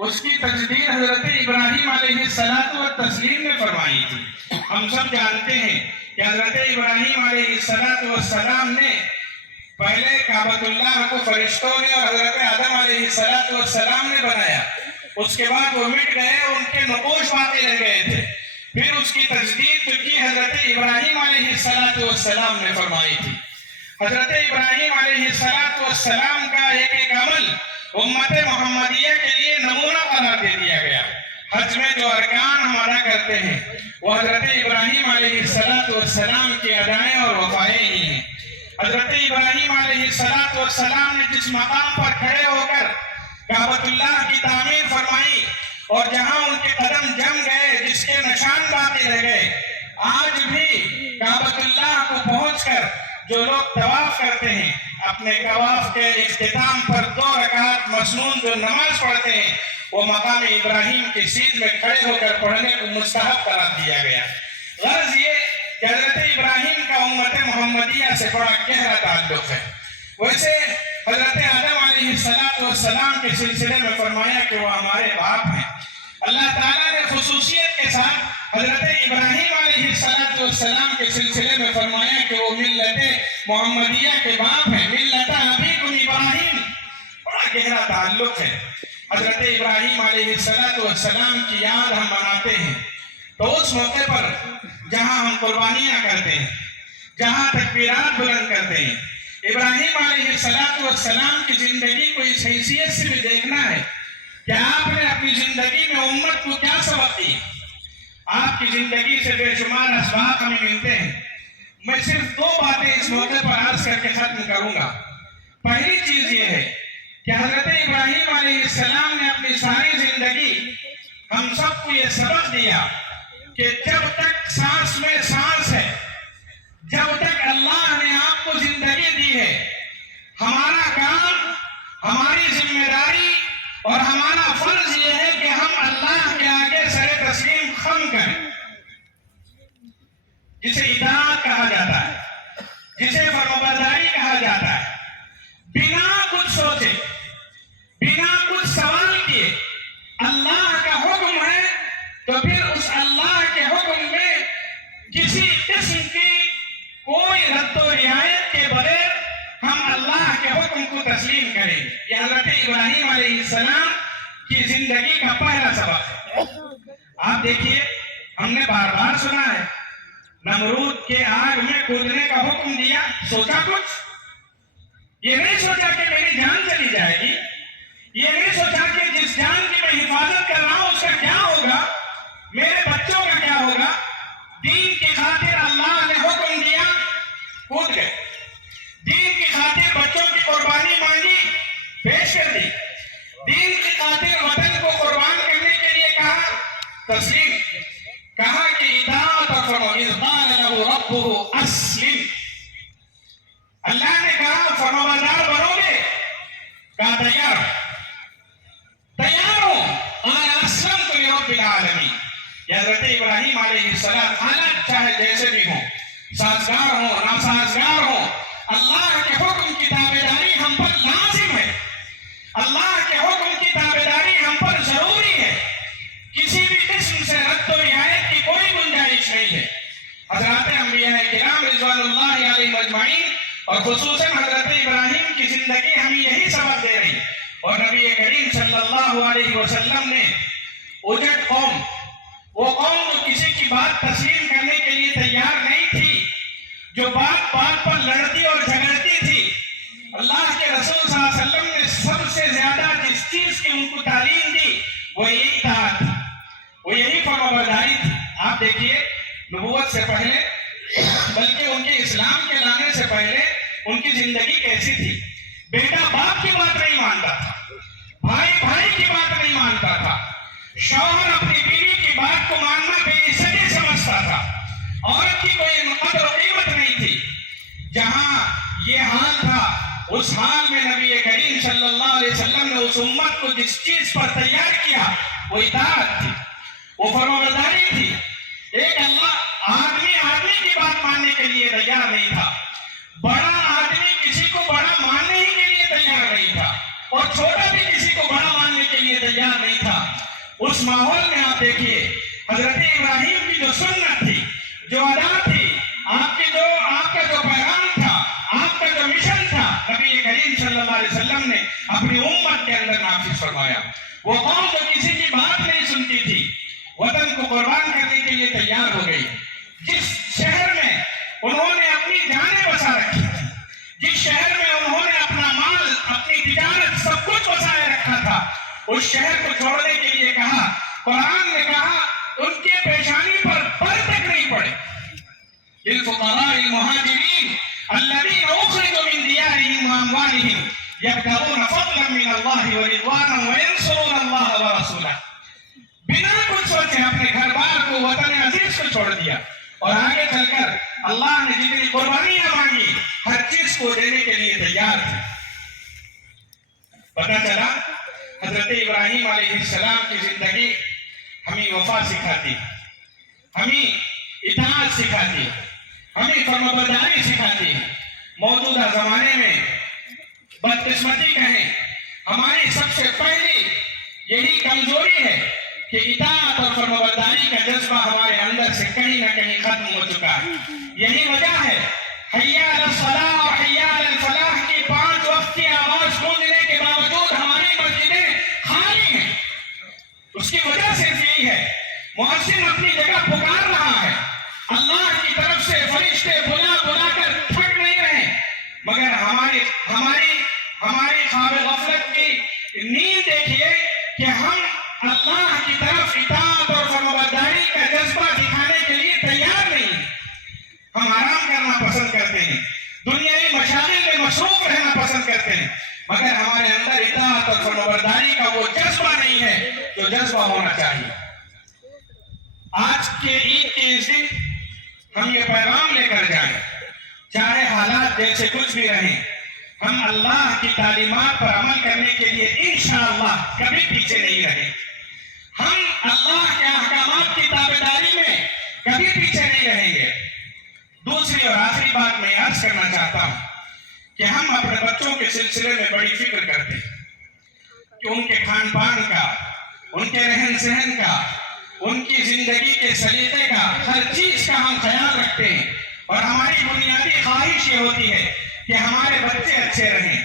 اس کی تجدید حضرت ابراہیم علیہ السلام نے فرمائی تھی۔ ہم سب جانتے ہیں کہ حضرت ابراہیم علیہ السلام نے پہلے کعبۃ اللہ کو فرشتوں نے اور حضرت آدم علیہ السلام نے بنایا، اس کے بعد وہ مٹ گئے، ان کے نقوش باقی رہ گئے تھے۔ پھر اس کی تجدید کی حضرت ابراہیم علیہ السلام نے فرمائی تھی۔ حضرت ابراہیم علیہ السلام کا ایک ایک عمل امت محمدیہ کے لیے نمونہ قرار دے دیا گیا۔ حج میں جو ارکان ہم ادا کرتے ہیں وہ حضرت ابراہیم علیہ السلام کی ادائیں اور وفائیں ہی ہیں۔ حضرت ابراہیم علیہ السلام نے جس مقام پر کھڑے ہو کر کعبۃ اللہ کی تعمیر فرمائی اور جہاں ان کے قدم جم گئے، جس کے نشان باقی رہ گئے، آج بھی کعبۃ اللہ کو پہنچ کر جو لوگ طواف کرتے ہیں اپنے طواف کے اختتام پر 2 رکعت مسنون جو نماز پڑھتے ہیں وہ مقام ابراہیم کی سیدھ میں کھڑے ہو کر پڑھنے کو مستحب قرار دیا گیا۔ غرض یہ کہ حضرت ابراہیم کا امت محمدیہ سے بڑا گہرا تعلق ہے۔ ویسے حضرت آدم علیہ السلام کے سلسلے میں فرمایا کہ وہ ہمارے باپ ہیں۔ اللہ تعالیٰ نے خصوصیت کے ساتھ حضرت ابراہیم علیہ السلام کے سلسلے میں فرمایا کہ وہ ملت محمدیہ کے باپ ہیں، ملت ابیکم ابراہیم، بڑا گہرا تعلق ہے۔ حضرت ابراہیم علیہ السلام کی یاد ہم مناتے ہیں تو اس موقع پر جہاں ہم قربانیاں کرتے ہیں، جہاں تکبیرات بلند کرتے ہیں، ابراہیم علیہ السلام کی زندگی کو اس حیثیت سے بھی دیکھنا ہے کہ آپ نے اپنی زندگی میں امت کو کیا سبق دی۔ آپ کی زندگی سے بے شمار اسباق ہمیں ملتے ہیں۔ میں صرف 2 باتیں اس موقع پر عرض کر کے ختم کروں گا۔ پہلی چیز یہ ہے کہ حضرت ابراہیم علیہ السلام نے اپنی ساری زندگی ہم سب کو یہ سبق دیا کہ جب تک سانس میں سانس ہے، جب تک اللہ نے آپ کو زندگی دی ہے، ہمارا کام، ہماری ذمہ داری اور ہمارا فرض یہ ہے کہ ہم اللہ کے آگے سر تسلیم خم کریں، جسے اطاعت کہا جاتا ہے، جسے فرمانبرداری کہا جاتا ہے۔ بنا کچھ سوچے، بنا کچھ سوال کیے اللہ کا حکم ہے تو پھر اس اللہ کے حکم میں کسی قسم کی کوئی رد و رعایت کے بغیر ہم اللہ کے حکم کو تسلیم کریں۔ یہ حضرت ابراہیم علیہ السلام کی زندگی کا پہلا سبق ہے۔ آپ دیکھیے، ہم نے بار بار سنا ہے، نمرود کے آگ میں کودنے کا حکم دیا، سوچا کچھ؟ یہ نہیں سوچا کہ میری جان چلی جائے گی، یہ نہیں سوچا کہ جس جان کی میں حفاظت کر رہا ہوں اس کا کیا ہوگا، میرے بچوں کا کیا ہوگا۔ دین کی خاطر اللہ نے حکم دیا، کود گئے۔ دین کی خاطر بچوں کی قربانی مانگی، پیش کر دی۔ دین کی خاطر وطن کو قربان کرنے کے لیے کہا، تسلیم۔ کہا کہ اطاعت اور فرمو، اذ قال له ربه اسلم۔ اللہ نے کہا فرمانبردار بنو گے؟ کہا تیار ہوں۔ قال اسلمت لرب العالمین۔ یہ حضرت ابراہیم علیہ السلام حالات چاہے جیسے بھی ہوں، سازگار ہوں ناسازگار ہوں، اللہ کے حکم کی تابعداری ہم پر لازم ہے، اللہ کے حکم کی تابعداری ہم پر ضروری ہے، کسی بھی قسم سے رد و رعایت کی کوئی گنجائش نہیں ہے۔ حضرات انبیاء کرام رضوان اللہ علیہم اجمعین اور خصوصاً حضرت ابراہیم کی زندگی ہمیں یہی سبق دے رہی، اور نبی کریم صلی اللہ علیہ وسلم نے اجڑ قوم، وہ قوم جو کسی کی بات تسلیم کرنے کے لیے تیار نہیں تھی، جو بات بات پر لڑتی اور جھگڑتی تھی، اللہ کے رسول صلی اللہ علیہ وسلم نے سب سے زیادہ جس چیز کی ان کو تعلیم دی وہ یہی اطاعت تھی، وہ یہی فرمانبرداری تھی۔ آپ دیکھیے، نبوت سے پہلے بلکہ ان کے اسلام کے لانے سے پہلے ان کی زندگی کیسی تھی؟ بیٹا باپ کی بات نہیں مانتا تھا، بھائی بھائی کی بات نہیں مانتا تھا، شوہر اپنی بیوی کی بات کو ماننا بے عزتی سمجھتا تھا، عورت کی کوئی قدر و قیمت نہیں تھی۔ جہاں یہ حال تھا، اس حال میں نبی کریم صلی اللہ علیہ وسلم نے اس امت کو جس چیز پر تیار کیا وہ اطاعت تھی، وہ فرمانبرداری تھی۔ ایک آدمی کی بات ماننے کے لیے تیار نہیں تھا، بڑا آدمی کسی کو بڑا ماننے ہی کے لیے تیار نہیں تھا، اور چھوٹا بھی کسی کو بڑا ماننے کے لیے تیار نہیں تھا. اس ماحول میں آپ دیکھیے حضرت ابراہیم کی جو سنت تھی، جو ادا تھی، آپ کا جو پیغام تھا، آپ کا جو مشن تھا، نبی کریم صلی اللہ علیہ وسلم نے اپنی امت کے اندر نافذ فرمایا. وہ قوم جو کسی کی بات نہیں سنتی تھی، وطن کو قربان کرنے کے لیے تیار ہو گئی. جس شہر میں انہوں نے اپنی جانیں بچا رکھی تھی، جس شہر میں انہوں نے اپنا مال، اپنی تجارت، سب کچھ بچائے رکھا تھا، اس شہر کو چھوڑنے کے لیے کہا. قرآن نے کہا ان کے پیشانی پر پر تک نہیں پڑے. للفقراء المہاجرین الذین اخرجوا من دیارہم واموالہم یبتغون فضلا من اللہ ورضوانا وینصرون اللہ ورسولہ. بنا کچھ سوچے اپنے گھر بار کو، وطن عزیز کو چھوڑ دیا، اور آگے چل کر اللہ نے جتنی قربانیاں مانگی ہر چیز کو دینے کے لیے تیار تھے. پتہ چلا حضرت ابراہیم علیہ السلام کی زندگی ہمیں وفا سکھاتی، ہمیں اطاعت سکھاتی، ہمیں فرمانبرداری سکھاتی. موجودہ زمانے میں بدقسمتی کہیں ہماری سب سے پہلی یہی کمزوری ہے کہ اطاعت اور فرمانبرداری کا جذبہ ہمارے اندر سے کہیں نہ کہیں ختم ہو چکا ہے. یہی وجہ ہے حی علی الصلاۃ اور حی علی الفلاح کی 5 وقت کی آواز گونجنے کے باوجود ہماری مسجدیں خالی ہیں. اس کی وجہ صرف یہی ہے مؤذن اپنی جگہ پکار رہا ہے، اللہ کی طرف سے فرشتے بلا بلا کر تھک نہیں رہے، مگر ہماری خواب غفلت کی نیند دیکھیے کہ ہم اللہ کی طرف اطاعت اور فرمانبرداری کا جذبہ دکھانے کے لیے تیار نہیں ہیں. ہم آرام کرنا پسند کرتے ہیں، دنیاوی مشاغل میں مصروف رہنا پسند کرتے ہیں، مگر ہمارے اندر اطاعت اور فرمانبرداری کا وہ جذبہ نہیں ہے جو جذبہ ہونا چاہیے. آج کے عید کے اس دن ہم یہ پیغام لے کر جائیں، چاہے حالات جیسے کچھ بھی رہیں، ہم اللہ کی تعلیمات پر عمل کرنے کے لیے انشاءاللہ کبھی پیچھے نہیں رہیں. ہم اللہ کے احکامات کی تابعداری میں کبھی پیچھے نہیں رہیں گے. دوسری اور آخری بات میں عرض کرنا چاہتا ہوں کہ ہم اپنے بچوں کے سلسلے میں بڑی فکر کرتے ہیں کہ ان کے کھان پان کا، ان کے رہن سہن کا، ان کی زندگی کے سلیقے کا، ہر چیز کا ہم خیال رکھتے ہیں، اور ہماری بنیادی خواہش یہ ہوتی ہے کہ ہمارے بچے اچھے رہیں،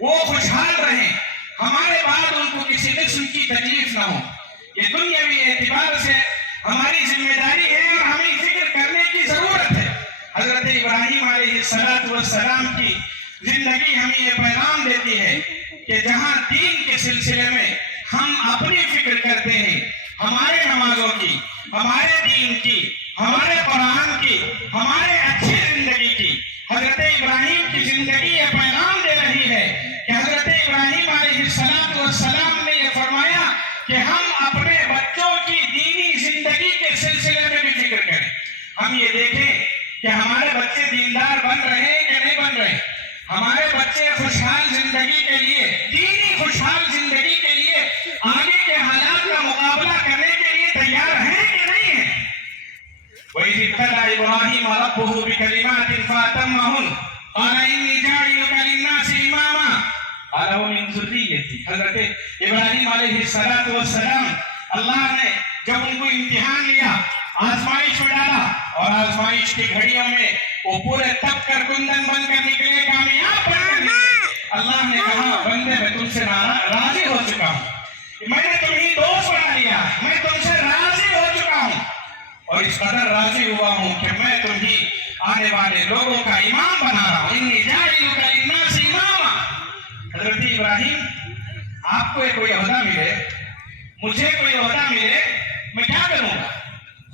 وہ خوشحال رہیں، ہمارے بعد ان کو کسی قسم کی تکلیف نہ ہو. یہ دنیاوی اعتبار سے ہماری ذمہ داری ہے اور ہمیں فکر کرنے کی ضرورت ہے. حضرت ابراہیم علیہ السلام کی زندگی ہمیں یہ پیغام دیتی ہے کہ جہاں دین کے سلسلے میں ہم اپنی فکر کرتے ہیں، ہمارے نمازوں کی، ہمارے دین کی، ہمارے قرآن کی، ہمارے اچھی زندگی کی، حضرت ابراہیم کی زندگی یہ پیغام دے رہی ہے کہ حضرت ابراہیم علیہ السلام نے یہ فرمایا کہ ہم اپنے بچوں کی دینی زندگی کے سلسلے میں بھی فکر کریں. ہم یہ دیکھیں کہ ہمارے بچے دیندار بن رہے ہیں کہ نہیں بن رہے، ہمارے بچے خوشحال زندگی کے لیے، دینی خوشحال زندگی کے لیے، آگے کے حالات کا مقابلہ کرنے کے لیے تیار ہیں کہ نہیں ہیں. وَإِذِ ابْتَلَىٰ إِبْرَاهِيمَ رَبُّهُ بِكَلِمَاتٍ فَأَتَمَّهُنَّ قَالَ إِنِّي جَاعِلُكَ لِلنَّاسِ إِمَامًا قَالَ وَمِن ذُرِّيَّتِي. حضرت ابراہیم علیہ السلام اللہ نے جب ان کو امتحان لیا، آزمائش میں ڈالا، اور آزمائش کی گھڑیوں میں وہ پورے تب کر گندن بن کر نکلے، کامیاب بن کر نکلے. اللہ نے کہا بندے میں تم سے راضی ہو چکا ہوں، میں نے تمہیں دوست بنا لیا، میں تم سے راضی ہو چکا ہوں، اور اس قدر راضی ہوا ہوں کہ میں تمہیں آنے والے لوگوں کا امام بنا رہا ہوں. انی جاعلک للناس اماما. حضرت ابراہیم آپ کو کوئی عہدہ ملے، مجھے کوئی عہدہ ملے، میں کیا کروں گا؟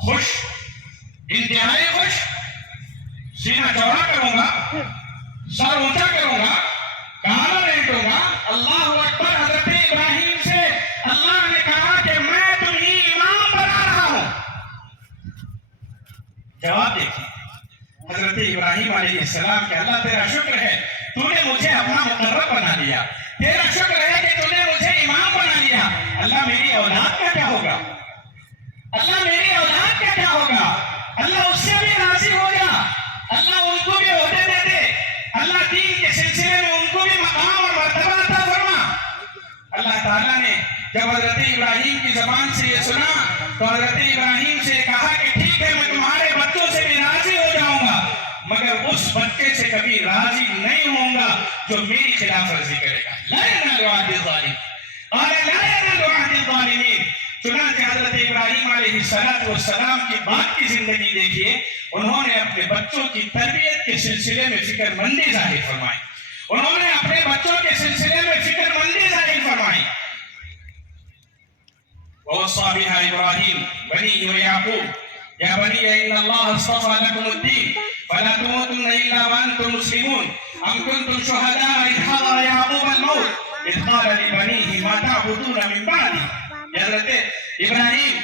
خوش، انتہائی خوش، سینہ چوڑا کروں گا، سر اونچا کروں گا، کہاں بیٹھوں گا. اللہ اکبر. حضرت ابراہیم سے اللہ نے کہا کہ میں تمہیں امام بنا رہا ہوں. جواب دیکھیے حضرت ابراہیم علیہ السلام کہ اللہ تیرا شکر ہے تو نے مجھے اپنا مقرب بنا لیا، تیرا شکر ہے کہ تو نے مجھے امام بنا لیا. اللہ میری اولاد کا کیا ہوگا؟ اللہ میری اولاد کا کیا ہوگا؟ اللہ اس سے بھی راضی ہو جا، اللہ ان کو بھی عہدے دے دے، اللہ دین کے سلسلے میں ان کو بھی مقام اور مرتبہ عطا فرما. اللہ تعالیٰ نے جب حضرت ابراہیم کی زبان سے یہ سنا تو حضرت ابراہیم سے کہا کہ ٹھیک ہے میں تمہارے بچوں سے بھی راضی ہو جاؤں گا مگر اس بچے سے کبھی راضی نہیں ہوں گا جو میری خلاف ورزی کرے گا. لا ينال عهد الظالمين قال لا ينال عهد الظالمين. چنانچہ حضرت ابراہیم علیہ السلام کی بعد کی زندگی دیکھیے, انہوں نے اپنے بچوں کی تربیت کے سلسلے میں فکر مندی ظاہر فرمائی, انہوں نے اپنے بچوں کے سلسلے میں فکر مندی ظاہر فرمائی. ووصى بها إبراهيم بنيه ويعقوب يا بني إن الله اصطفى لكم الدين فلا تموتن إلا وأنتم مسلمون أم كنتم شهداء إذ حضر يعقوب الموت إذ قال لبنيه ما تعبدون من بعدي. حضرت ابراہیم